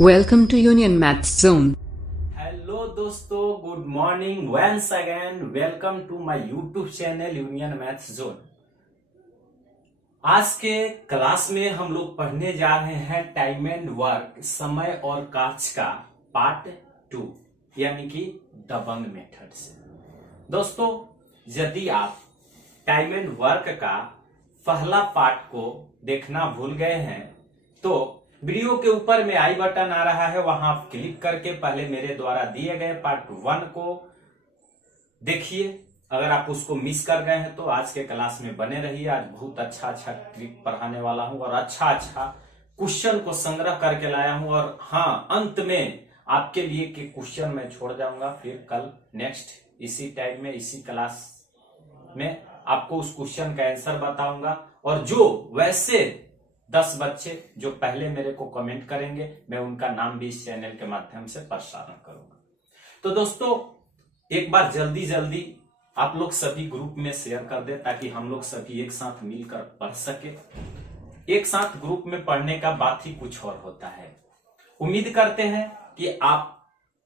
Welcome to Union Maths Zone. Hello दोस्तों, good morning once again. Welcome to my YouTube channel Union Maths Zone. आज के class में हम लोग पढ़ने जा रहे हैं टाइम एंड वर्क, समय और कार्य का पार्ट 2 यानी कि दबंग मेथड से। दोस्तों, यदि आप टाइम एंड वर्क का पहला पार्ट को देखना भूल गए हैं तो वीडियो के ऊपर में आई बटन आ रहा है, वहां आप क्लिक करके पहले मेरे द्वारा दिए गए पार्ट 1 को देखिए। अगर आप उसको मिस कर गए हैं तो आज के क्लास में बने रहिए। आज बहुत अच्छा ट्रिक पढ़ाने वाला हूं और अच्छा क्वेश्चन को संग्रह करके लाया हूं। और हाँ, अंत में आपके लिए के क्वेश्चन मैं छोड़ जाऊंगा, फिर कल नेक्स्ट इसी टाइम में इसी क्लास में आपको उस क्वेश्चन का आंसर बताऊंगा। और जो वैसे 10 बच्चे जो पहले मेरे को कमेंट करेंगे, मैं उनका नाम भी इस चैनल के माध्यम से प्रसारण करूंगा। तो दोस्तों, एक बार जल्दी आप लोग सभी ग्रुप में शेयर कर दे ताकि हम लोग सभी एक साथ मिलकर पढ़ सके। एक साथ ग्रुप में पढ़ने का बात ही कुछ और होता है। उम्मीद करते हैं कि आप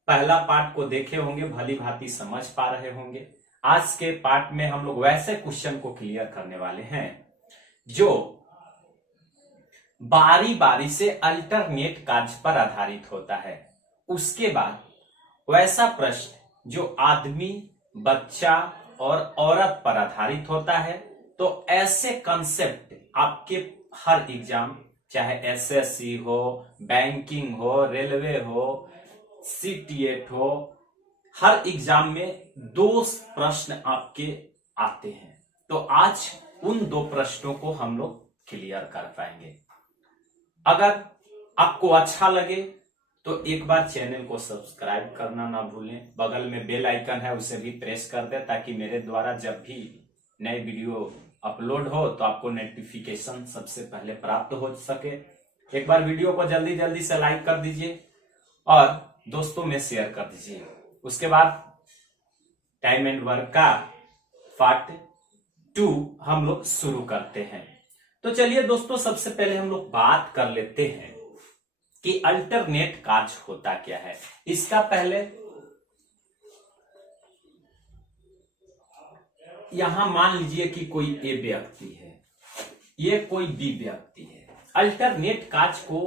पहला पार्ट को देखे होंगे, भली भांति समझ पा रहे होंगे। आज के पार्ट में हम लोग वैसे क्वेश्चन को क्लियर करने वाले हैं जो बारी बारी से अल्टरनेट कार्य पर आधारित होता है। उसके बाद वैसा प्रश्न जो आदमी, बच्चा और औरत पर आधारित होता है। तो ऐसे कंसेप्ट आपके हर एग्जाम, चाहे एसएससी हो, बैंकिंग हो, रेलवे हो, सीटीएट हो, हर एग्जाम में 2 प्रश्न आपके आते हैं। तो आज उन 2 प्रश्नों को हम लोग क्लियर कर पाएंगे। अगर आपको अच्छा लगे तो एक बार चैनल को सब्सक्राइब करना ना भूलें। बगल में बेल आइकन है, उसे भी प्रेस कर दें ताकि मेरे द्वारा जब भी नए वीडियो अपलोड हो तो आपको नोटिफिकेशन सबसे पहले प्राप्त हो सके। एक बार वीडियो को जल्दी से लाइक कर दीजिए और दोस्तों में शेयर कर दीजिए। उसके बाद टाइम एंड वर्क का पार्ट 2 हम लोग शुरू करते हैं। तो चलिए दोस्तों, सबसे पहले हम लोग बात कर लेते हैं कि अल्टरनेट कार्य होता क्या है। इसका पहले यहां मान लीजिए कि कोई ए व्यक्ति है, ये कोई बी व्यक्ति है। अल्टरनेट कार्य को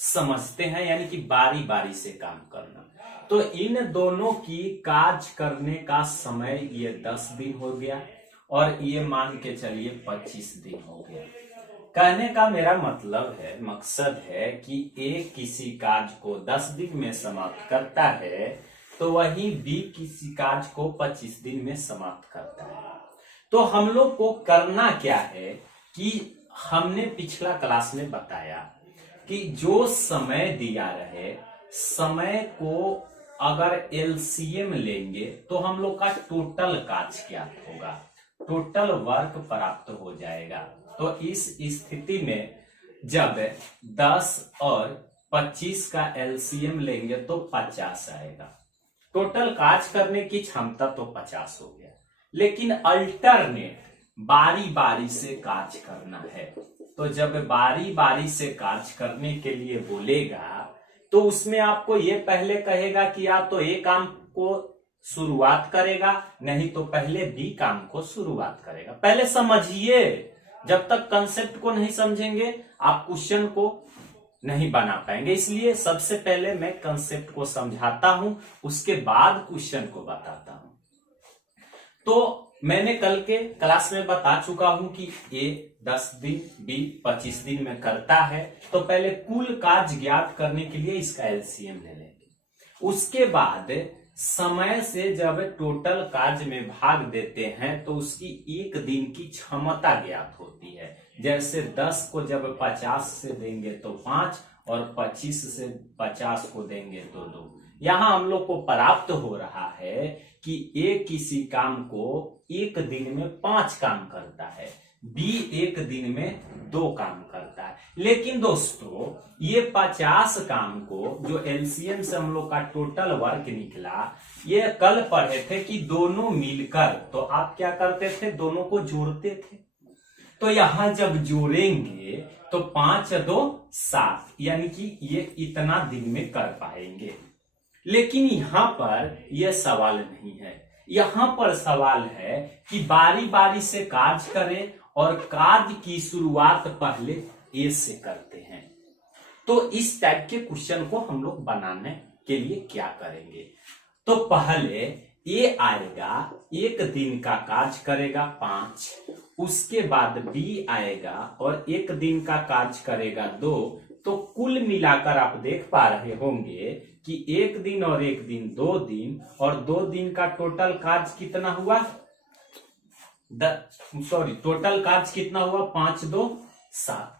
समझते हैं यानी कि बारी बारी से काम करना। तो इन दोनों की कार्य करने का समय ये 10 दिन हो गया और ये मान के चलिए 25 दिन हो गया। कहने का मेरा मतलब है, मकसद है कि ए किसी कार्य को 10 दिन में समाप्त करता है तो वही बी किसी कार्य को 25 दिन में समाप्त करता है। तो हम लोग को करना क्या है कि हमने पिछला क्लास में बताया कि जो समय दिया रहे, समय को अगर एलसीएम लेंगे तो हम लोग का टोटल कार्य क्या होगा, टोटल वर्क प्राप्त हो जाएगा। तो इस स्थिति में जब 10 और 25 का एलसीएम लेंगे तो 50 आएगा। टोटल कार्य करने की क्षमता तो 50 हो गया, लेकिन अल्टरनेट बारी बारी से कार्य करना है। तो जब बारी बारी से कार्य करने के लिए बोलेगा तो उसमें आपको ये पहले कहेगा कि या तो ए काम को शुरुआत करेगा, नहीं तो पहले बी काम को शुरुआत करेगा। पहले समझिए, जब तक कंसेप्ट को नहीं समझेंगे आप क्वेश्चन को नहीं बना पाएंगे। इसलिए सबसे पहले मैं कंसेप्ट को समझाता हूं, उसके बाद क्वेश्चन को बताता हूं। तो मैंने कल के क्लास में बता चुका हूं कि ए 10 दिन, बी 25 दिन में करता है। तो पहले कुल कार्य ज्ञात करने के लिए इसका एलसीएम ले लेंगे। उसके बाद समय से जब टोटल कार्य में भाग देते हैं तो उसकी एक दिन की क्षमता ज्ञात होती है। जैसे 10 को जब 50 से देंगे तो 5 और 25 से 50 को देंगे तो 2। यहां हम लोग को प्राप्त हो रहा है कि ए किसी काम को एक दिन में 5 काम करता है, बी एक दिन में 2 काम करता है। लेकिन दोस्तों, ये 50 काम को जो एलसीएम से हम लोग का टोटल वर्क निकला, ये कल पढ़े थे कि दोनों मिलकर, तो आप क्या करते थे, दोनों को जोड़ते थे। तो यहां जब जोड़ेंगे तो 5 2 7, यानी कि ये इतना दिन में कर पाएंगे। लेकिन यहां पर यह सवाल नहीं है, यहां पर सवाल है कि बारी बारी से कार्य करें और कार्य की शुरुआत पहले ए से करते हैं। तो इस टाइप के क्वेश्चन को हम लोग बनाने के लिए क्या करेंगे, तो पहले ए आएगा, एक दिन का कार्य करेगा 5, उसके बाद बी आएगा और एक दिन का कार्य करेगा 2। तो कुल मिलाकर आप देख पा रहे होंगे कि एक दिन और एक दिन 2 दिन, और 2 दिन का टोटल कार्य कितना हुआ, टोटल कार्य कितना हुआ 5 2 7।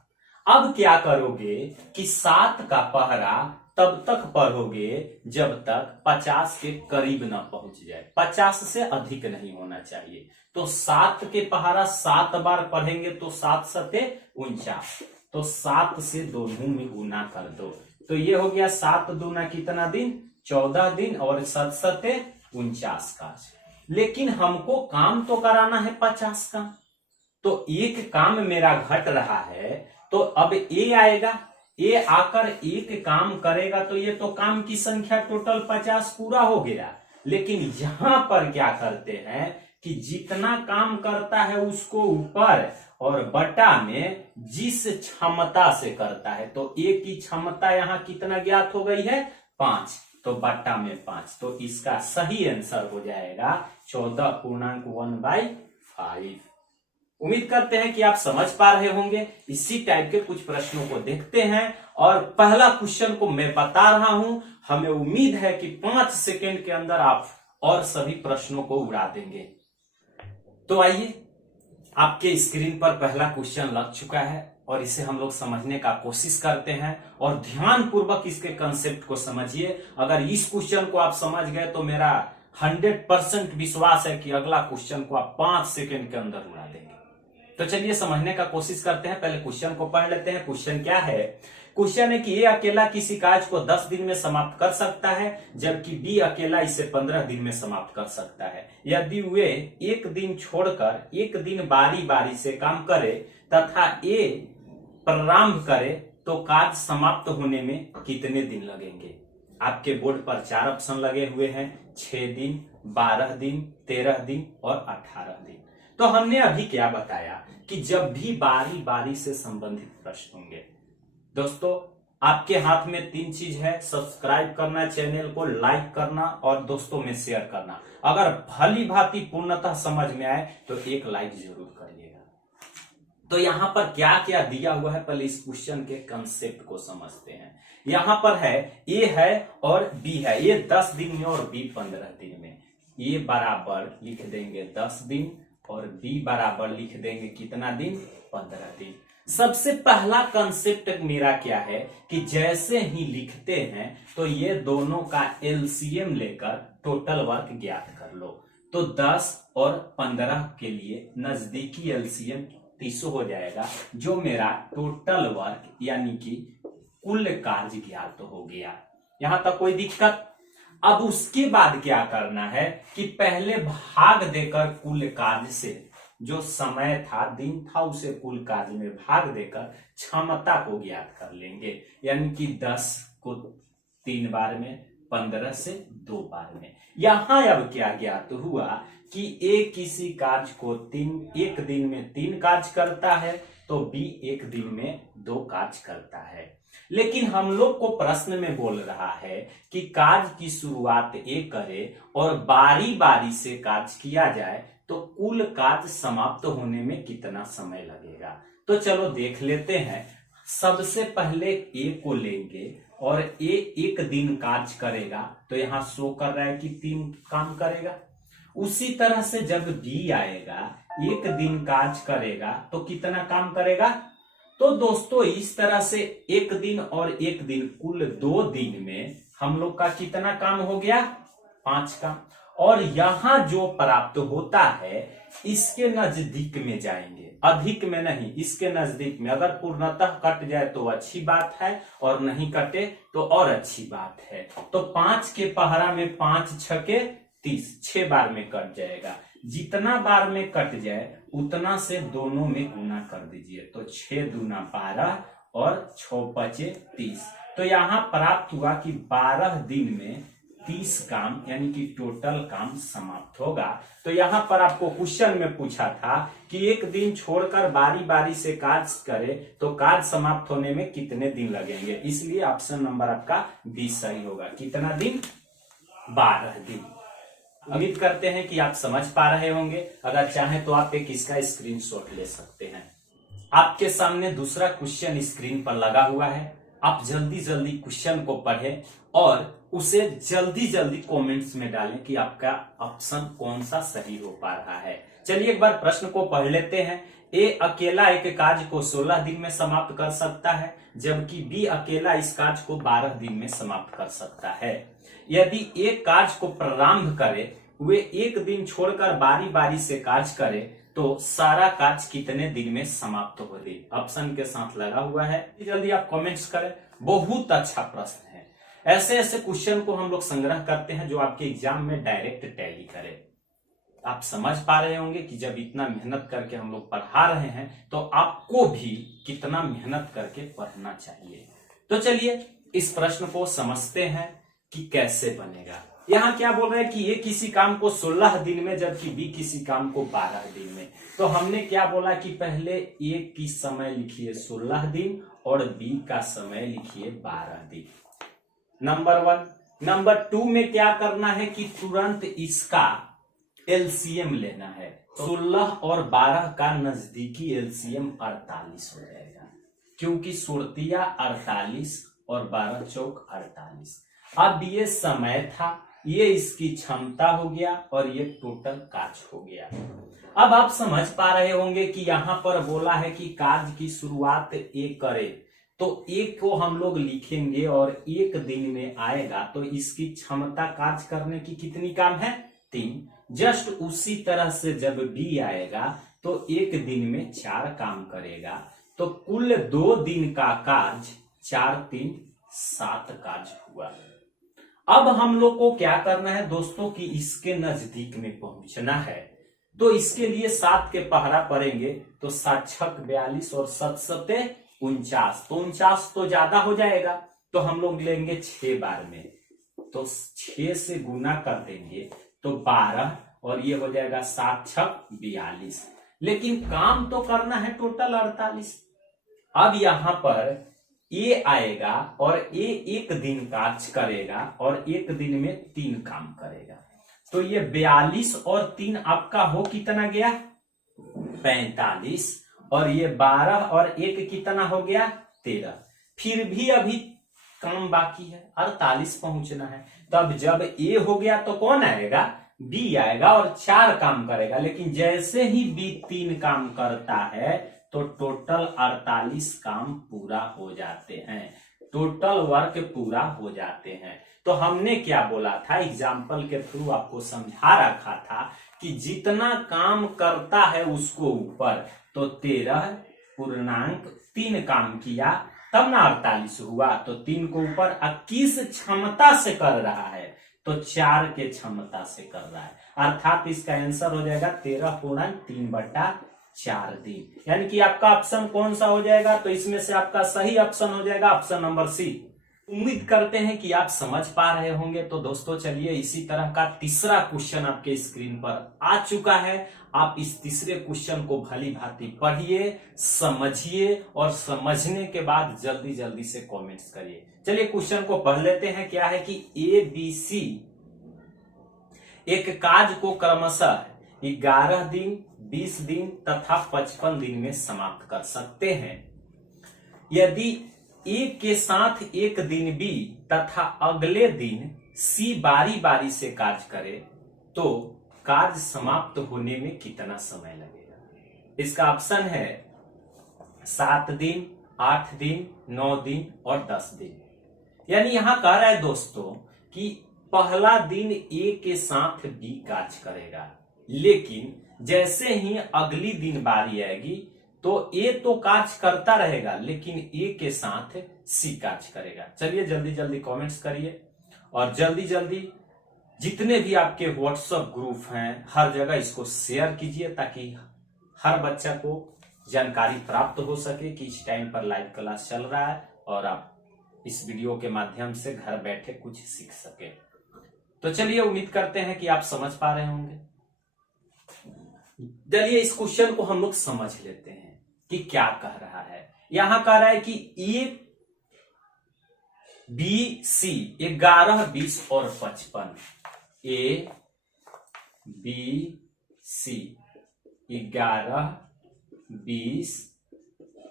अब क्या करोगे कि 7 का पहरा तब तक पढ़ोगे जब तक 50 के करीब ना पहुंच जाए, 50 से अधिक नहीं होना चाहिए। तो 7 के पहरा 7 बार पढ़ेंगे तो 7 सते 49, तो 7 से दोनों में गुना कर दो, तो ये हो गया 7 दूना कितना दिन 14 दिन और 7 सते 49 का। लेकिन हमको काम तो कराना है 50 का, तो एक काम मेरा घट रहा है, तो अब ए आएगा, ए आकर एक काम करेगा, तो ये तो काम की संख्या टोटल 50 पूरा हो गया। लेकिन यहां पर क्या करते हैं कि जितना काम करता है उसको ऊपर और बटा में जिस क्षमता से करता है, तो ए की क्षमता यहां कितना ज्ञात हो गई है 5, तो बट्टा में 5, तो इसका सही आंसर हो जाएगा 14.1/5। उम्मीद करते हैं कि आप समझ पा रहे होंगे। इसी टाइप के कुछ प्रश्नों को देखते हैं, और पहला क्वेश्चन को मैं बता रहा हूं, हमें उम्मीद है कि 5 सेकेंड के अंदर आप और सभी प्रश्नों को उड़ा देंगे। तो आइए, आपके स्क्रीन पर पहला क्वेश्चन लग चुका है और इसे हम लोग समझने का कोशिश करते हैं, और ध्यान पूर्वक इसके कंसेप्ट को समझिए। अगर इस क्वेश्चन को आप समझ गए तो मेरा 100% विश्वास है कि अगला क्वेश्चन को आप 5 सेकेंड के अंदर उड़ा देंगे। तो चलिए समझने का कोशिश करते हैं। पहले क्वेश्चन को पढ़ लेते हैं। क्वेश्चन क्या है, क्वेश्चन है कि ए अकेला किसी कार्य को 10 दिन में समाप्त कर सकता है, जबकि बी अकेला इसे 15 दिन में समाप्त कर सकता है। यदि वे एक दिन छोड़कर एक दिन बारी बारी से काम करे तथा ए प्रारंभ करे, तो कार्य समाप्त होने में कितने दिन लगेंगे। आपके बोर्ड पर 4 ऑप्शन लगे हुए हैं, 6 दिन, 12 दिन, 13 दिन और 18 दिन। तो हमने अभी क्या बताया कि जब भी बारी बारी से संबंधित प्रश्न होंगे, दोस्तों आपके हाथ में 3 चीज है, सब्सक्राइब करना, चैनल को लाइक करना और दोस्तों में शेयर करना। अगर भली भांति पूर्णतः समझ में आए तो एक लाइक जरूर करिएगा। तो यहां पर क्या क्या दिया हुआ है, पहले इस क्वेश्चन के कंसेप्ट को समझते हैं। यहां पर है ए है और बी है, ए 10 दिन में और बी 15 दिन में। ए बराबर लिख देंगे 10 दिन और बी बराबर लिख देंगे कितना दिन 15 दिन। सबसे पहला कंसेप्ट मेरा क्या है कि जैसे ही लिखते हैं तो ये दोनों का एलसीएम लेकर टोटल वर्क ज्ञात कर लो। तो 10 और 15 के लिए नजदीकी एलसीएम 30 हो जाएगा, जो मेरा टोटल वर्क यानी कि कुल कार्य ज्ञात हो गया। यहां तक कोई दिक्कत। अब उसके बाद क्या करना है कि पहले भाग देकर कुल कार्य से, जो समय था दिन था, उसे कुल कार्य में भाग देकर क्षमता को ज्ञात कर लेंगे। यानी कि 10 को 3 बार में, 15 से 2 बार में। यहां अब क्या ज्ञात हुआ कि ए किसी कार्य को एक दिन में 3 कार्य करता है, तो बी एक दिन में 2 कार्य करता है। लेकिन हम लोग को प्रश्न में बोल रहा है कि कार्य की शुरुआत ए करे और बारी बारी से कार्य किया जाए, तो कुल कार्य समाप्त होने में कितना समय लगेगा। तो चलो देख लेते हैं। सबसे पहले ए को लेंगे और ए एक दिन कार्य करेगा, तो यहां शो कर रहा है कि 3 काम करेगा। उसी तरह से जब बी आएगा, एक दिन कार्य करेगा, तो कितना काम करेगा। तो दोस्तों इस तरह से एक दिन और एक दिन, कुल 2 दिन में हम लोग का कितना काम हो गया 5 काम। और यहां जो प्राप्त होता है इसके नजदीक में जाएंगे, अधिक में नहीं, इसके नजदीक में। अगर पूर्णतः कट जाए तो अच्छी बात है, और नहीं कटे तो और अच्छी बात है। तो 5 के पहरा में 5 6 के 30, 6 बार में कट जाएगा। जितना बार में कट जाए उतना से दोनों में गुना कर दीजिए। तो 6 दूना 12 और 6 पचे 30। तो यहां प्राप्त हुआ कि 12 दिन में 30 काम यानी कि टोटल काम समाप्त होगा। तो यहां पर आपको क्वेश्चन में पूछा था कि एक दिन छोड़कर बारी बारी से कार्य करे तो कार्य समाप्त होने में कितने दिन लगेंगे, इसलिए ऑप्शन नंबर आपका 20 सही होगा। कितना दिन? 12 दिन। उम्मीद करते हैं कि आप समझ पा रहे होंगे। अगर चाहें तो आप एक इसका स्क्रीनशॉट ले सकते हैं। आपके सामने दूसरा क्वेश्चन स्क्रीन पर लगा हुआ है। आप जल्दी जल्दी क्वेश्चन को पढ़ें और उसे जल्दी जल्दी कमेंट्स में डालें कि आपका ऑप्शन कौन सा सही हो पा रहा है। चलिए एक बार प्रश्न को पढ़ लेते हैं। ए अकेला एक कार्य को 16 दिन में समाप्त कर सकता है, जबकि बी अकेला इस कार्य को 12 दिन में समाप्त कर सकता है। यदि एक कार्य को प्रारंभ करे, वे एक दिन छोड़कर बारी बारी से कार्य करे, तो सारा कार्य कितने दिन में समाप्त हो दे। ऑप्शन के साथ लगा हुआ है, जल्दी आप कमेंट्स करें। बहुत अच्छा प्रश्न है। ऐसे ऐसे क्वेश्चन को हम लोग संग्रह करते हैं जो आपके एग्जाम में डायरेक्ट टैली करे। आप समझ पा रहे होंगे कि जब इतना मेहनत करके हम लोग पढ़ा रहे हैं तो आपको भी कितना मेहनत करके पढ़ना चाहिए। तो चलिए इस प्रश्न को समझते हैं कि कैसे बनेगा। यहाँ क्या बोल रहे हैं कि ये किसी काम को 16 दिन में, जबकि बी किसी काम को 12 दिन में। तो हमने क्या बोला कि पहले ए की समय लिखिए 16 दिन और बी का समय लिखिए 12 दिन, नंबर 1। नंबर 2 में क्या करना है कि तुरंत इसका एलसीएम लेना है। 16 और 12 का नजदीकी एलसीएम 48 हो जाएगा, क्योंकि 16 48 और 12 चौक 48। अब ये समय था, ये इसकी क्षमता हो गया और ये टोटल कार्य हो गया। अब आप समझ पा रहे होंगे कि यहां पर बोला है कि कार्य की शुरुआत ए करे, तो एक को हम लोग लिखेंगे और एक दिन में आएगा, तो इसकी क्षमता कार्य करने की कितनी काम है? 3। जस्ट उसी तरह से जब बी आएगा तो एक दिन में 4 काम करेगा, तो कुल 2 दिन का कार्य 4 3 7 कार्य हुआ। अब हम लोग को क्या करना है दोस्तों कि इसके नजदीक में पहुंचना है। तो इसके लिए 7 के पहरा पड़ेंगे, तो 7 छक 42 और 7 सते 49। तो 49 तो ज्यादा हो जाएगा, तो हम लोग लेंगे 6 बार में, तो 6 से गुना कर देंगे तो 12 और ये हो जाएगा 7 छक 42। लेकिन काम तो करना है टोटल 48। अब यहां पर ए आएगा और ए एक दिन कार्य करेगा और एक दिन में 3 काम करेगा, तो ये 42 और 3 आपका हो कितना गया? 45। और ये 12 और 1 कितना हो गया? 13। फिर भी अभी काम बाकी है, 48 पहुंचना है। तब जब ए हो गया तो कौन आएगा? बी आएगा और 4 काम करेगा। लेकिन जैसे ही बी 3 काम करता है तो टोटल 48 काम पूरा हो जाते हैं, टोटल वर्क पूरा हो जाते हैं। तो हमने क्या बोला था, एग्जाम्पल के थ्रू आपको समझा रखा था कि जितना काम करता है उसको ऊपर, तो 13.3 काम किया तब ना 48 हुआ, तो 3 को ऊपर 21 क्षमता से कर रहा है, तो 4 के क्षमता से कर रहा है। अर्थात इसका आंसर हो जाएगा 13.3/4 दिन। यानी कि आपका ऑप्शन कौन सा हो जाएगा? तो इसमें से आपका सही ऑप्शन हो जाएगा ऑप्शन नंबर सी। उम्मीद करते हैं कि आप समझ पा रहे होंगे। तो दोस्तों चलिए इसी तरह का तीसरा क्वेश्चन आपके स्क्रीन पर आ चुका है। आप इस तीसरे क्वेश्चन को भली भांति पढ़िए, समझिए और समझने के बाद जल्दी जल्दी से कमेंट्स करिए। चलिए क्वेश्चन को पढ़ लेते हैं। क्या है कि ए बी सी एक कार्य को क्रमशः 11 दिन, 20 दिन तथा 55 दिन में समाप्त कर सकते हैं। यदि ए के साथ एक दिन बी तथा अगले दिन सी बारी बारी से कार्य करे तो कार्य समाप्त होने में कितना समय लगेगा? इसका ऑप्शन है 7 दिन, 8 दिन, 9 दिन और 10 दिन। यानी यहां कह रहा है दोस्तों कि पहला दिन ए के साथ बी कार्य करेगा, लेकिन जैसे ही अगली दिन बारी आएगी तो ए तो कार्य करता रहेगा, लेकिन ए के साथ सी कार्य करेगा। चलिए जल्दी जल्दी कमेंट्स करिए और जल्दी जल्दी जितने भी आपके व्हाट्सएप ग्रुप हैं हर जगह इसको शेयर कीजिए, ताकि हर बच्चा को जानकारी प्राप्त हो सके कि इस टाइम पर लाइव क्लास चल रहा है और आप इस वीडियो के माध्यम से घर बैठे कुछ सीख सके। तो चलिए, उम्मीद करते हैं कि आप समझ पा रहे होंगे। चलिए इस क्वेश्चन को हम लोग समझ लेते हैं कि क्या कह रहा है। यहां कह रहा है कि ए बी सी 11, 20 और 55, ए बी सी 11, 20,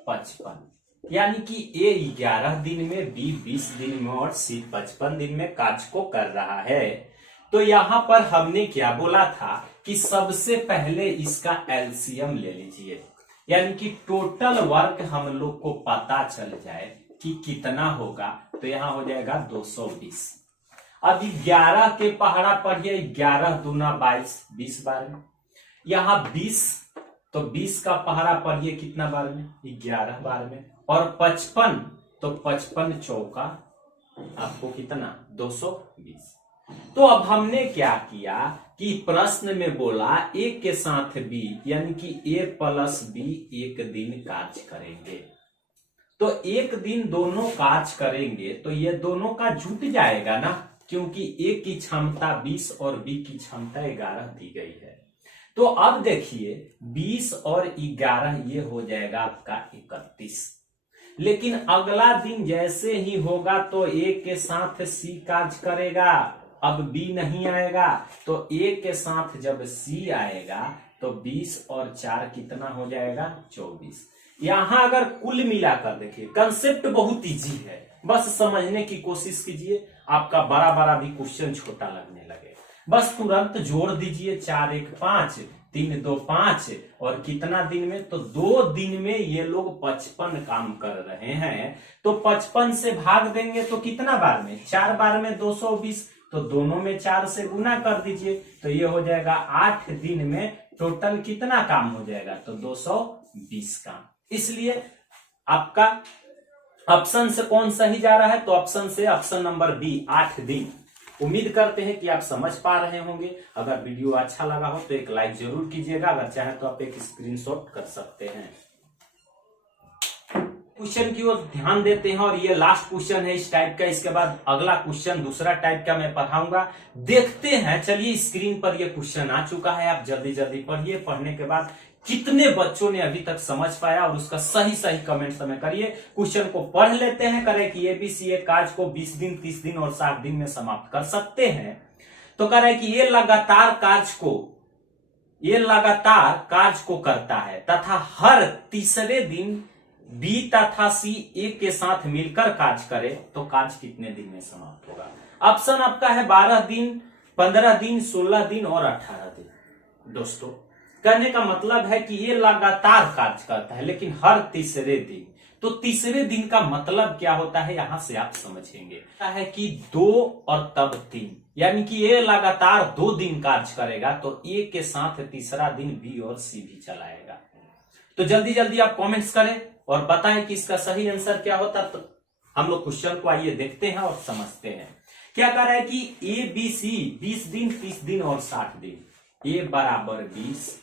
55, यानी कि ए 11 दिन में, बी 20 दिन में और सी 55 दिन में कार्य को कर रहा है। तो यहां पर हमने क्या बोला था कि सबसे पहले इसका एलसीएम ले लीजिए, यानी कि टोटल वर्क हम लोग को पता चल जाए कि कितना होगा। तो यहां हो जाएगा 220। अब 11 के पहाड़ा पढ़िए, 11 दूना 22, 20 बार में। यहां 20, तो 20 का पहाड़ा पढ़िए कितना बार में, 11 बार में। और 55, तो 55 चौका आपको कितना, 220। तो अब हमने क्या किया कि प्रश्न में बोला ए के साथ बी, यानी कि ए प्लस बी एक दिन कार्य करेंगे। तो एक दिन दोनों कार्य करेंगे तो ये दोनों का जुट जाएगा ना, क्योंकि ए की क्षमता 20 और बी की क्षमता 11 दी गई है। तो अब देखिए 20 और 11 ये हो जाएगा आपका 31। लेकिन अगला दिन जैसे ही होगा तो ए के साथ सी कार्य करेगा, अब बी नहीं आएगा। तो ए के साथ जब सी आएगा तो 20 और 4 कितना हो जाएगा, 24। यहां अगर कुल मिलाकर देखिए, कंसेप्ट बहुत इजी है, बस समझने की कोशिश कीजिए, आपका बड़ा बड़ा भी क्वेश्चन छोटा लगने लगे। बस तुरंत जोड़ दीजिए, 4 1 5, 3 2 5, और कितना दिन में, तो 2 दिन में ये लोग 55 काम कर रहे हैं। तो 55 से भाग देंगे तो कितना बार में, 4 बार में 220, तो दोनों में 4 से गुना कर दीजिए, तो ये हो जाएगा 8 दिन में टोटल कितना काम हो जाएगा, तो 220 काम। इसलिए आपका ऑप्शन से कौन सही जा रहा है, तो ऑप्शन से ऑप्शन नंबर बी, 8 दिन। उम्मीद करते हैं कि आप समझ पा रहे होंगे। अगर वीडियो अच्छा लगा हो तो एक लाइक जरूर कीजिएगा, अगर चाहे तो आप एक स्क्रीनशॉट कर सकते हैं। क्वेश्चन की ओर ध्यान देते हैं, और ये लास्ट क्वेश्चन है इस टाइप का। इसके बाद अगला क्वेश्चन दूसरा टाइप का मैं पढ़ाऊंगा, देखते हैं। चलिए स्क्रीन पर ये क्वेश्चन आ चुका है, आप जल्दी जल्दी पढ़िए। पढ़ने के बाद कितने बच्चों ने अभी तक समझ पाया और उसका सही सही कमेंट हमें करिए। क्वेश्चन को पढ़ लेते हैं। करें कि एबीसी एक कार्य को 20 दिन, 30 दिन और 60 दिन में समाप्त कर सकते हैं। तो कह रहे कि ये लगातार कार्य को करता है तथा हर तीसरे दिन बी तथा सी ए के साथ मिलकर कार्य करे तो कार्य कितने दिन में समाप्त होगा। ऑप्शन आपका है 12 दिन, 15 दिन, 16 दिन और 18 दिन। दोस्तों कहने का मतलब है कि ये लगातार कार्य करता है, लेकिन हर तीसरे दिन। तो तीसरे दिन का मतलब क्या होता है, यहां से आप समझेंगे। है कि 2 और तब 3, यानी कि ये लगातार 2 दिन कार्य करेगा, तो ए के साथ तीसरा दिन बी और सी भी चलाएगा। तो जल्दी जल्दी आप कमेंट्स करें और बताएं कि इसका सही आंसर क्या होता। तो हम लोग क्वेश्चन को आइए देखते हैं और समझते हैं। क्या कह रहा है कि ए बी सी 20 दिन, 30 दिन और 60 दिन। ए बराबर 20,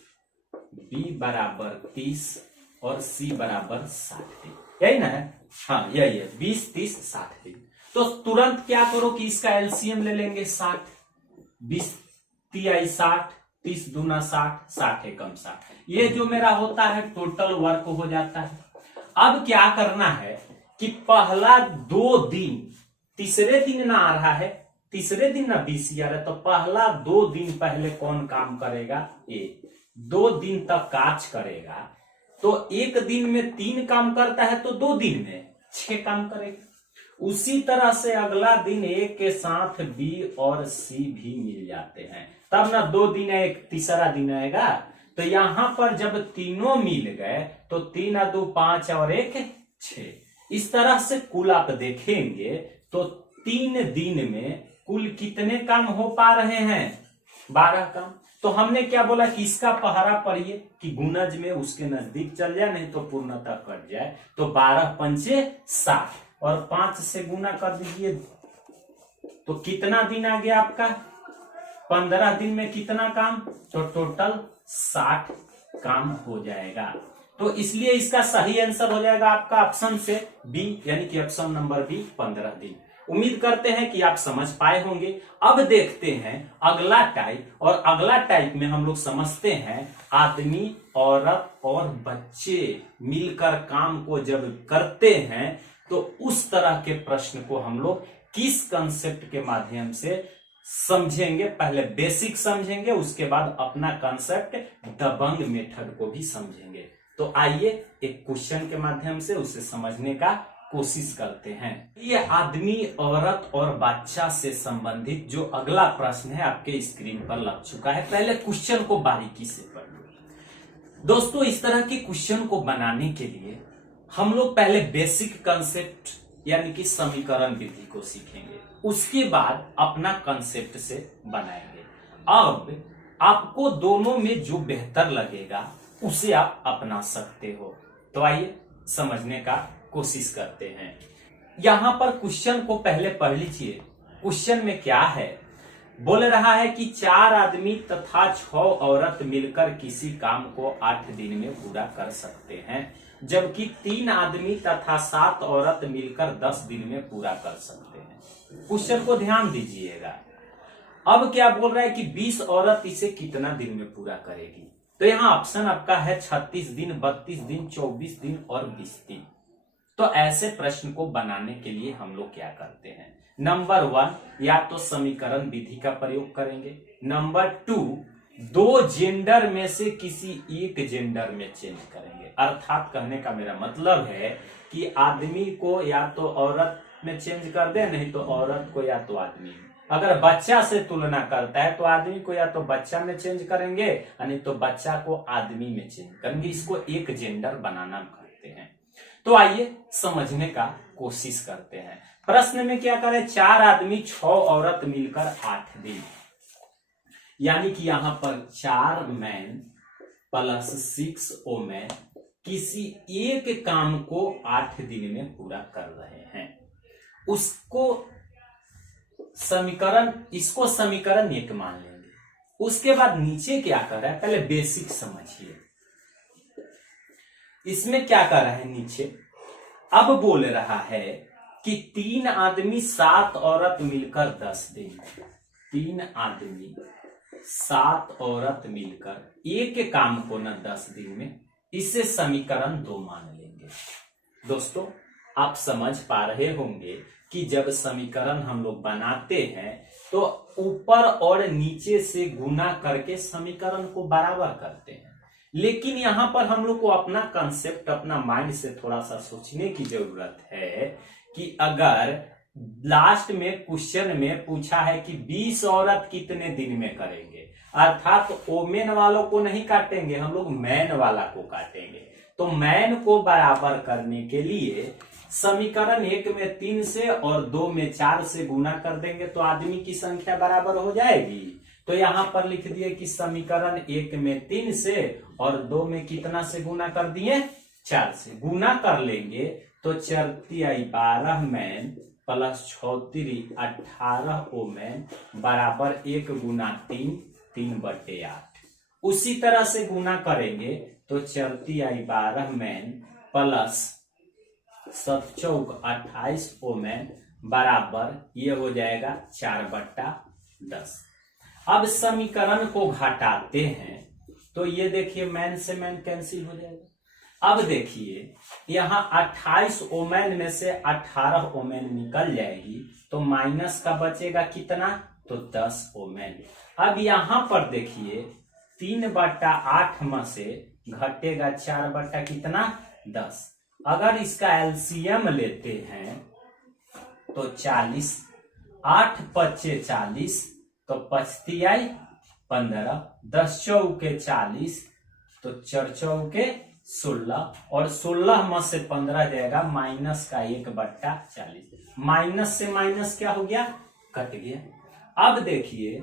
बी बराबर 30 और सी बराबर 60 दिन, यही ना है। हाँ यही है, 20, 30, 60 दिन। तो तुरंत क्या करो कि इसका एलसीएम ले लेंगे 60। 20 तिहाई 60, 30 दूना 60, 60 एकम 60। ये जो मेरा होता है टोटल वर्क हो जाता है। अब क्या करना है कि पहला 2 दिन, तीसरे दिन ना आ रहा है, तीसरे दिन ना 20 आ रहा है, तो पहला 2 दिन पहले कौन काम करेगा, ए 2 दिन तक कार्य करेगा। तो एक दिन में 3 काम करता है, तो 2 दिन में 6 काम करेगा। उसी तरह से अगला दिन ए के साथ बी और सी भी मिल जाते हैं, तब ना 2 दिन है, एक तीसरा दिन आएगा। तो यहां पर जब तीनों मिल गए तो 3 2 5 और 1 6। इस तरह से कुल आप देखेंगे तो 3 दिन में कुल कितने काम हो पा रहे हैं, 12 काम। तो हमने क्या बोला कि इसका पहरा पढ़िए कि गुणज में उसके नजदीक चल जाए, नहीं तो पूर्णतः कट जाए। तो 12 पंचे 60 और 5 से गुना कर दीजिए, तो कितना दिन आ गया आपका, 15 दिन में कितना काम, तो टोटल 60 काम हो जाएगा। तो इसलिए इसका सही आंसर हो जाएगा आपका ऑप्शन से बी, यानी कि ऑप्शन नंबर बी 15 दिन। उम्मीद करते हैं कि आप समझ पाए होंगे। अब देखते हैं अगला टाइप, और अगला टाइप में हम लोग समझते हैं आदमी, औरत और बच्चे मिलकर काम को जब करते हैं तो उस तरह के प्रश्न को हम लोग किस कंसेप्ट के माध्यम से समझेंगे। पहले बेसिक समझेंगे, उसके बाद अपना कंसेप्ट दबंग मेथड को भी समझेंगे। तो आइए एक क्वेश्चन के माध्यम से उसे समझने का कोशिश करते हैं। ये आदमी, औरत और बच्चा से संबंधित जो अगला प्रश्न है आपके स्क्रीन पर लग चुका है। पहले क्वेश्चन को बारीकी से पढ़ लो। दोस्तों, इस तरह के क्वेश्चन को बनाने के लिए हम लोग पहले बेसिक कंसेप्ट यानी कि समीकरण विधि को सीखेंगे, उसके बाद अपना कंसेप्ट से बनाएंगे। अब आपको दोनों में जो बेहतर लगेगा उसे आप अपना सकते हो। तो आइए समझने का कोशिश करते हैं। यहां पर क्वेश्चन को पहले पढ़ लीजिए। क्वेश्चन में क्या है, बोल रहा है कि 4 आदमी तथा 6 औरत मिलकर किसी काम को 8 दिन में पूरा कर सकते हैं, जबकि 3 आदमी तथा 7 औरत मिलकर 10 दिन में पूरा कर सकते हैं। क्वेश्चन को ध्यान दीजिएगा। अब क्या बोल रहा है कि 20 औरत इसे कितना दिन में पूरा करेगी। तो यहाँ ऑप्शन आपका है 36 दिन, 32 दिन, 24 दिन और 20 दिन। तो ऐसे प्रश्न को बनाने के लिए हम लोग क्या करते हैं, नंबर 1 या तो समीकरण विधि का प्रयोग करेंगे, नंबर 2 दो जेंडर में से किसी एक जेंडर में चेंज करेंगे। अर्थात कहने का मेरा मतलब है कि आदमी को या तो औरत में चेंज कर दे, नहीं तो औरत को या तो आदमी में। अगर बच्चा से तुलना करता है तो आदमी को या तो बच्चा में चेंज करेंगे, नहीं तो बच्चा को आदमी में चेंज करेंगे। इसको एक जेंडर बनाना कहते हैं। तो आइए समझने का कोशिश करते हैं। प्रश्न में क्या करें, 4 आदमी 6 औरत मिलकर 8 दिन, यानी कि यहां पर 4 मैन प्लस 6 वोमेन किसी एक काम को 8 दिन में पूरा कर रहे हैं। उसको समीकरण, इसको समीकरण 1 मान लेंगे। उसके बाद नीचे क्या कर रहा है, पहले बेसिक समझिए। इसमें क्या कर रहा है नीचे, अब बोल रहा है कि 3 आदमी 7 औरत मिलकर 10 दिन, 3 आदमी 7 औरत मिलकर एक काम को न 10 दिन में, इसे समीकरण 2 मान लेंगे। दोस्तों, आप समझ पा रहे होंगे कि जब समीकरण हम लोग बनाते हैं तो ऊपर और नीचे से गुना करके समीकरण को बराबर करते हैं। लेकिन यहां पर हम लोग को अपना कंसेप्ट, अपना माइंड से थोड़ा सा सोचने की जरूरत है कि अगर लास्ट में क्वेश्चन में पूछा है कि 20 औरत कितने दिन में करेंगे, अर्थात ओमेन वालों को नहीं काटेंगे, हम लोग मैन वाला को काटेंगे। तो मैन को बराबर करने के लिए समीकरण 1 में 3 से और 2 में 4 से गुना कर देंगे तो आदमी की संख्या बराबर हो जाएगी। तो यहां पर लिख दिए कि समीकरण 1 में 3 से और 2 में कितना से गुना कर दिए, 4 से गुना कर लेंगे तो 4 तिहाई 12 मैन प्लस 6 तिरी 18 वोमेन बराबर 1 गुना 3, 3/8। उसी तरह से गुना करेंगे तो 4 तिहाई 12 मैन प्लस 7 चौक 28 वोमेन बराबर ये हो जाएगा 4/10। अब समीकरण को घटाते हैं तो ये देखिए मैन से मैन कैंसिल हो जाएगा। अब देखिए यहां 28 वोमेन में से 18 वोमेन निकल जाएगी तो माइनस का बचेगा कितना, तो 10 वोमेन। अब यहां पर देखिए 3/8 में से घटेगा 4 कितना, 10। अगर इसका एलसीएम लेते हैं तो 40, 8 पच्चे 40 तो 5 आई 15, 10 चौके 40 तो 4 चौके 16 और 16 में से 15 जाएगा माइनस का 1/40। माइनस से माइनस क्या हो गया, कट गया। अब देखिए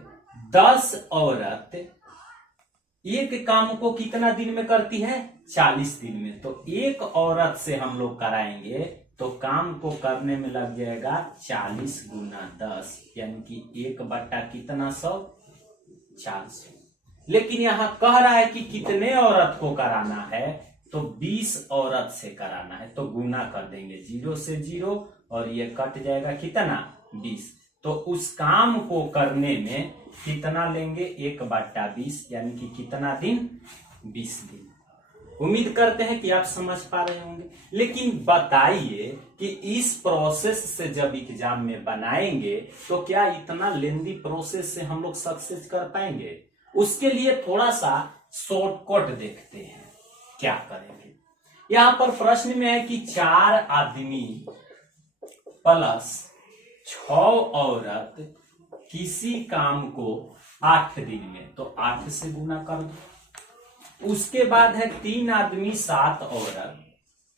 10 औरत एक काम को कितना दिन में करती है, 40 दिन में। तो एक औरत से हम लोग कराएंगे तो काम को करने में लग जाएगा 40 गुना 10, यानी कि 1 बटा कितना 100, 400। लेकिन यहां कह रहा है कि कितने औरत को कराना है, तो 20 औरत से कराना है, तो गुना कर देंगे 0 से 0 और ये कट जाएगा कितना 20। तो उस काम को करने में कितना लेंगे 1/20 यानी कि कितना दिन 20 दिन। उम्मीद करते हैं कि आप समझ पा रहे होंगे। लेकिन बताइए कि इस प्रोसेस से जब एग्जाम में बनाएंगे तो क्या इतना लेंदी प्रोसेस से हम लोग सक्सेस कर पाएंगे? उसके लिए थोड़ा सा शॉर्टकट देखते हैं क्या करेंगे। यहां पर प्रश्न में है कि 4 आदमी प्लस 6 औरत किसी काम को 8 दिन में, तो 8 से गुना कर दो। उसके बाद है 3 आदमी 7 औरत,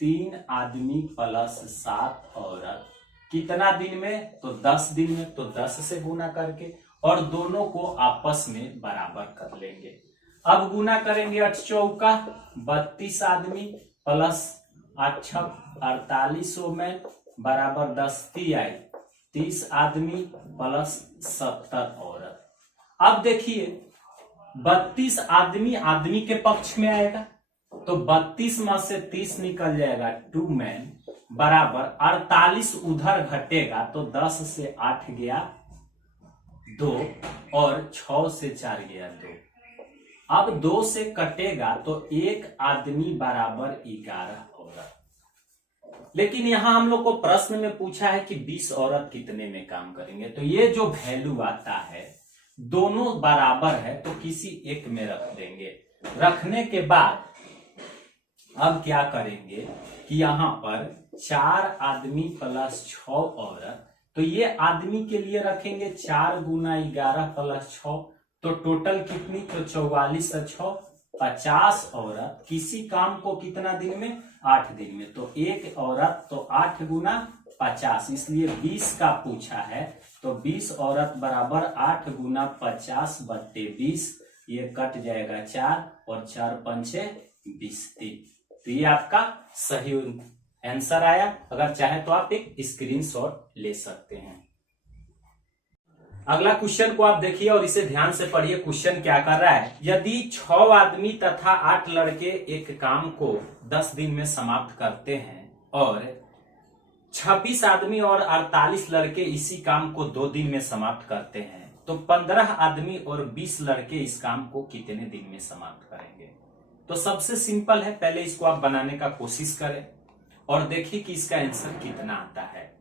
3 आदमी प्लस 7 औरत कितना दिन में, तो 10 दिन में, तो 10 से गुना करके और दोनों को आपस में बराबर कर लेंगे। अब गुना करेंगे 8 चौका 32 आदमी प्लस 8 छक 48 में बराबर 10 आई 30 आदमी प्लस 70 औरत। अब देखिए 32 आदमी आदमी के पक्ष में आएगा, तो 32 में से 30 निकल जाएगा 2 मैन बराबर 48 उधर घटेगा, तो 10 से 8 गया 2 और 6 से 4 गया 2। अब 2 से कटेगा तो 1 आदमी बराबर 11 औरत। लेकिन यहां हम लोग को प्रश्न में पूछा है कि 20 औरत कितने में काम करेंगे, तो ये जो वैल्यू आता है दोनों बराबर है तो किसी एक में रख देंगे। रखने के बाद अब क्या करेंगे कि यहां पर 4 आदमी प्लस 6 औरत, तो ये आदमी के लिए रखेंगे 4 गुना 11 प्लस 6, तो टोटल कितनी, तो 44 और 6 50 औरत किसी काम को कितना दिन में 8 दिन में, तो एक औरत तो 8 गुना 50 इसलिए 20 का पूछा है, तो 20 औरत बराबर 8 गुना 50 बट्टे 20, ये कट जाएगा 4 और 4 पंचे 20 दिन। तो ये आपका सही आंसर आया। अगर चाहे तो आप एक स्क्रीनशॉट ले सकते हैं। अगला क्वेश्चन को आप देखिए और इसे ध्यान से पढ़िए। क्वेश्चन क्या कर रहा है, यदि 6 आदमी तथा 8 लड़के एक काम को 10 दिन में समाप्त करते हैं और 26 आदमी और 48 लड़के इसी काम को 2 दिन में समाप्त करते हैं, तो 15 आदमी और 20 लड़के इस काम को कितने दिन में समाप्त करेंगे? तो सबसे सिंपल है, पहले इसको आप बनाने का कोशिश करें और देखिए कि इसका आंसर कितना आता है।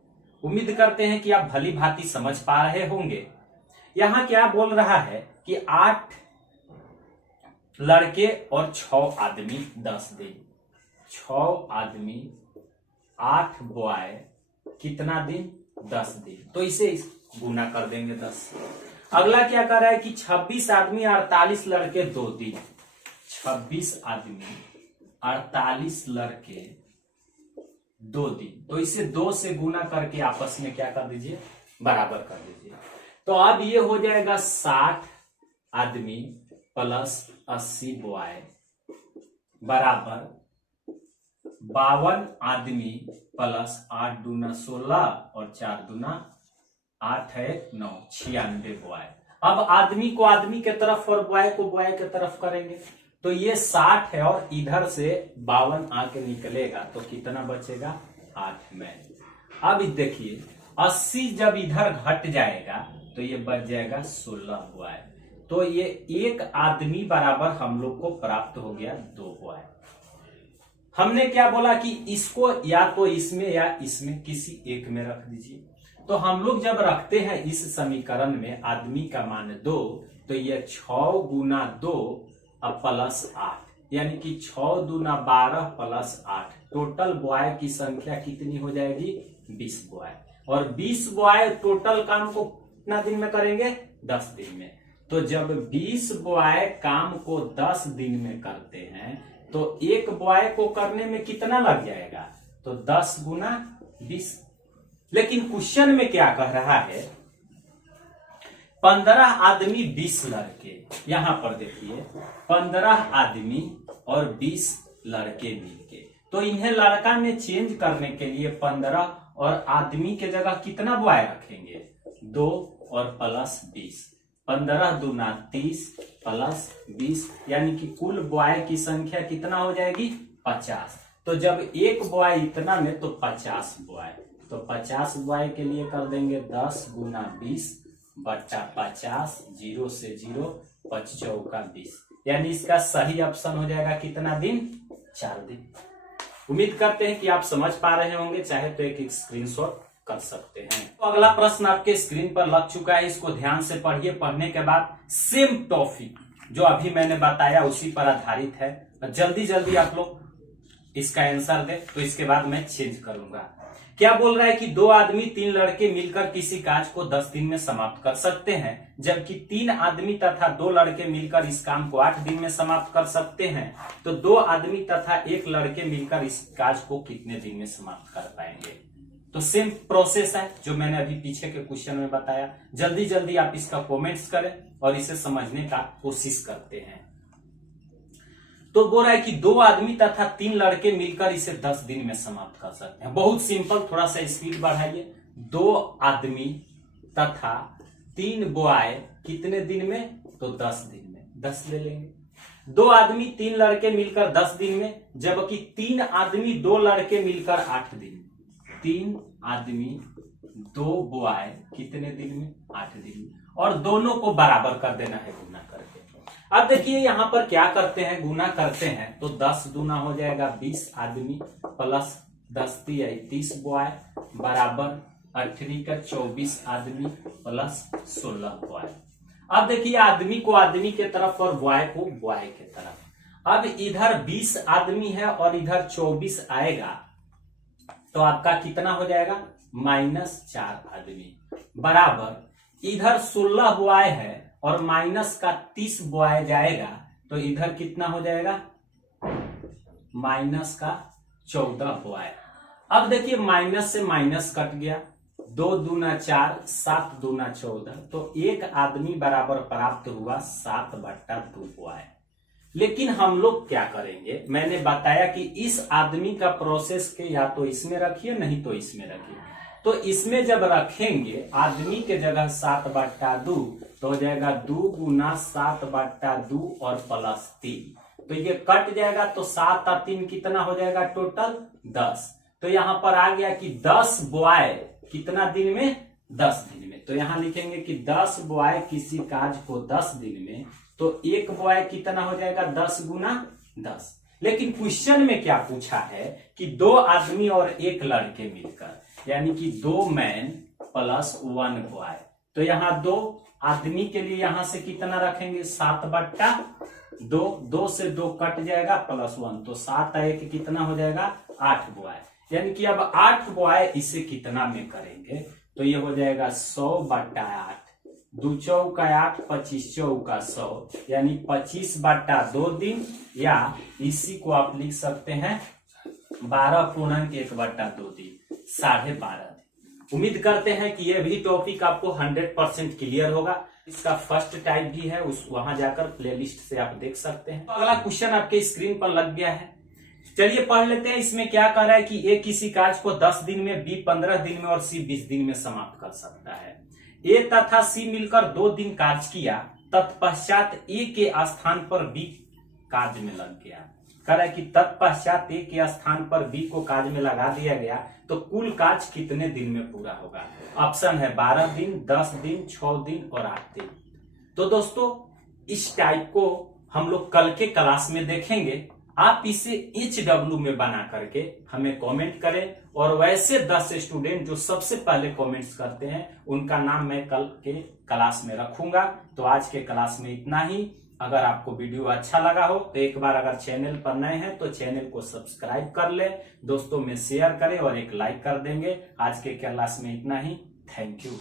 उम्मीद करते हैं कि आप भली भांति समझ पा रहे होंगे। यहां क्या बोल रहा है कि 8 लड़के और 6 आदमी 10 दिन, 6 आदमी 8 बॉय कितना दिन 10 दिन, तो इसे गुना कर देंगे 10। अगला क्या कर रहा है कि 26 आदमी 48 लड़के 2 दिन, 26 आदमी 48 लड़के 2 दिन, तो इसे 2 से गुना करके आपस में क्या कर दीजिए, बराबर कर दीजिए। तो अब ये हो जाएगा 60 आदमी प्लस 80 बॉय बराबर 52 आदमी प्लस 8 दूना 16 और 4 दूना 8 है 9, 96 बॉय। अब आदमी को आदमी के तरफ और बॉय को बॉय के तरफ करेंगे, तो ये 60 है और इधर से 52 आके निकलेगा, तो कितना बचेगा 8 मैन। अब देखिए 80 जब इधर घट जाएगा तो ये बच जाएगा 16 बॉय, तो ये एक आदमी बराबर हम लोग को प्राप्त हो गया 2 बॉय। हमने क्या बोला कि इसको या तो इसमें या इसमें किसी एक में रख दीजिए। तो हम लोग जब रखते हैं इस समीकरण में आदमी का मान 2, तो ये 6 गुना 2 अब प्लस 8 यानी कि 6 दूना 12 प्लस 8, टोटल बॉय की संख्या कितनी हो जाएगी 20 बॉय। और 20 बॉय टोटल काम को कितना दिन में करेंगे 10 दिन में। तो जब 20 बॉय काम को 10 दिन में करते हैं तो एक बॉय को करने में कितना लग जाएगा, तो 10 गुना 20। लेकिन क्वेश्चन में क्या कह रहा है 15 आदमी 20 लड़के, यहां पर देखिए 15 आदमी और 20 लड़के मिलके, तो इन्हें लड़का में चेंज करने के लिए 15 और आदमी के जगह कितना बॉय रखेंगे 2 और प्लस 20, 15 दूना 30 प्लस 20, यानी कि कुल बॉय की संख्या कितना हो जाएगी 50। तो जब एक बॉय इतना में तो 50 बॉय, तो 50 बॉय के लिए कर देंगे 10 गुना 20 बट्टा 50, 0 से 0, 5 चौका 20, यानी इसका सही ऑप्शन हो जाएगा कितना दिन, 4 दिन। उम्मीद करते हैं कि आप समझ पा रहे होंगे, चाहे तो एक स्क्रीनशॉट कर सकते हैं। तो अगला प्रश्न आपके स्क्रीन पर लग चुका है, इसको ध्यान से पढ़िए। पढ़ने के बाद सेम टॉपिक जो अभी मैंने बताया उसी पर आधारित है, जल्दी जल्दी आप लोग इसका आंसर दे, तो इसके बाद मैं चेंज करूंगा। क्या बोल रहा है कि 2 आदमी 3 लड़के मिलकर किसी काज को 10 दिन में समाप्त कर सकते हैं, जबकि 3 आदमी तथा 2 लड़के मिलकर इस काम को 8 दिन में समाप्त कर सकते हैं। तो 2 आदमी तथा 1 लड़के मिलकर इस काज को कितने दिन में समाप्त कर पाएंगे। तो सेम प्रोसेस है जो मैंने अभी पीछे के क्वेश्चन में बताया। जल्दी जल्दी आप इसका कमेंट्स करें और इसे समझने का कोशिश करते हैं। तो बोल रहा है कि 2 आदमी तथा 3 लड़के मिलकर इसे 10 दिन में समाप्त कर सकते हैं। बहुत सिंपल, थोड़ा सा स्पीड बढ़ाइए। 2 आदमी तथा 3 बॉय कितने दिन में, तो 10 दिन में, 10 ले लेंगे। 2 आदमी 3 लड़के मिलकर 10 दिन में, जबकि 3 आदमी 2 लड़के मिलकर 8 दिन में। 3 आदमी 2 बॉय कितने दिन में, 8 दिन में, और दोनों को बराबर कर देना है गुना करके। अब देखिए यहां पर क्या करते हैं, गुना करते हैं तो 10 दूना हो जाएगा 20 आदमी प्लस 10 30 बॉय बराबर 18 का 24 आदमी प्लस 16 बॉय। अब देखिए आदमी को आदमी के तरफ और बॉय को बॉय के तरफ। अब इधर 20 आदमी है और इधर 24 आएगा, तो आपका कितना हो जाएगा, -4 आदमी बराबर इधर 16 बॉय है और माइनस का 30 बॉय जाएगा, तो इधर कितना हो जाएगा, माइनस का 14 बॉय। अब देखिए माइनस से माइनस कट गया, 2 दूना 4, 7 दूना 14, तो 1 आदमी बराबर प्राप्त हुआ 7/2 बॉय। लेकिन हम लोग क्या करेंगे, मैंने बताया कि इस आदमी का प्रोसेस के या तो इसमें रखिए नहीं तो इसमें रखिए। तो इसमें जब रखेंगे आदमी के जगह 7/2, तो हो जाएगा 2 गुना 7/2 और प्लस 3, तो ये कट जाएगा, तो 7 और 3 कितना हो जाएगा टोटल 10। तो यहां पर आ गया कि 10 बॉय कितना दिन में, 10 दिन में। तो यहां लिखेंगे कि 10 बॉय किसी काज को 10 दिन में, तो 1 बॉय कितना हो जाएगा 10 गुना 10। लेकिन क्वेश्चन में क्या पूछा है कि 2 आदमी और 1 लड़के मिलकर, यानी कि 2 मैन प्लस 1 बॉय। तो यहाँ 2 आदमी के लिए यहां से कितना रखेंगे 7/2, 2 से 2 कट जाएगा प्लस 1, तो 7 और 1 कितना हो जाएगा 8 बॉय। यानी कि अब 8 बॉय इसे कितना में करेंगे, तो ये हो जाएगा 100/8, 2 चौका 8, 25 चौका 100, यानी 25/2 दिन, या इसी को आप लिख सकते हैं 12.1/2 दिन, 12.5 दिन। उम्मीद करते हैं कि यह भी टॉपिक आपको 100% क्लियर होगा। इसका फर्स्ट टाइप भी है, उस वहां जाकर प्लेलिस्ट से आप देख सकते हैं। तो अगला क्वेश्चन आपके स्क्रीन पर लग गया है, चलिए पढ़ लेते हैं। इसमें क्या कह रहा है कि ए किसी काज को 10 दिन में, बी 15 दिन में और सी 20 दिन में समाप्त कर सकता है। ए तथा सी मिलकर 2 दिन काज किया, तत्पश्चात ए के स्थान पर बी काज में लग गया। कह रहा है कि तत्पश्चात ए के स्थान पर बी को काज में लगा दिया गया, तो कुल काज कितने दिन में पूरा होगा। ऑप्शन है 12 दिन, 10 दिन, 6 दिन और 8 दिन। तो दोस्तों इस टाइप को हम लोग कल के क्लास में देखेंगे। आप इसे HW में बना करके हमें कमेंट करें, और वैसे 10 स्टूडेंट जो सबसे पहले कमेंट्स करते हैं उनका नाम मैं कल के क्लास में रखूंगा। तो आज के क्लास में इतना ही। अगर आपको वीडियो अच्छा लगा हो तो एक बार अगर चैनल पर नए हैं तो चैनल को सब्सक्राइब कर ले, दोस्तों में शेयर करें और एक लाइक कर देंगे। आज के क्लास में इतना ही। Thank you.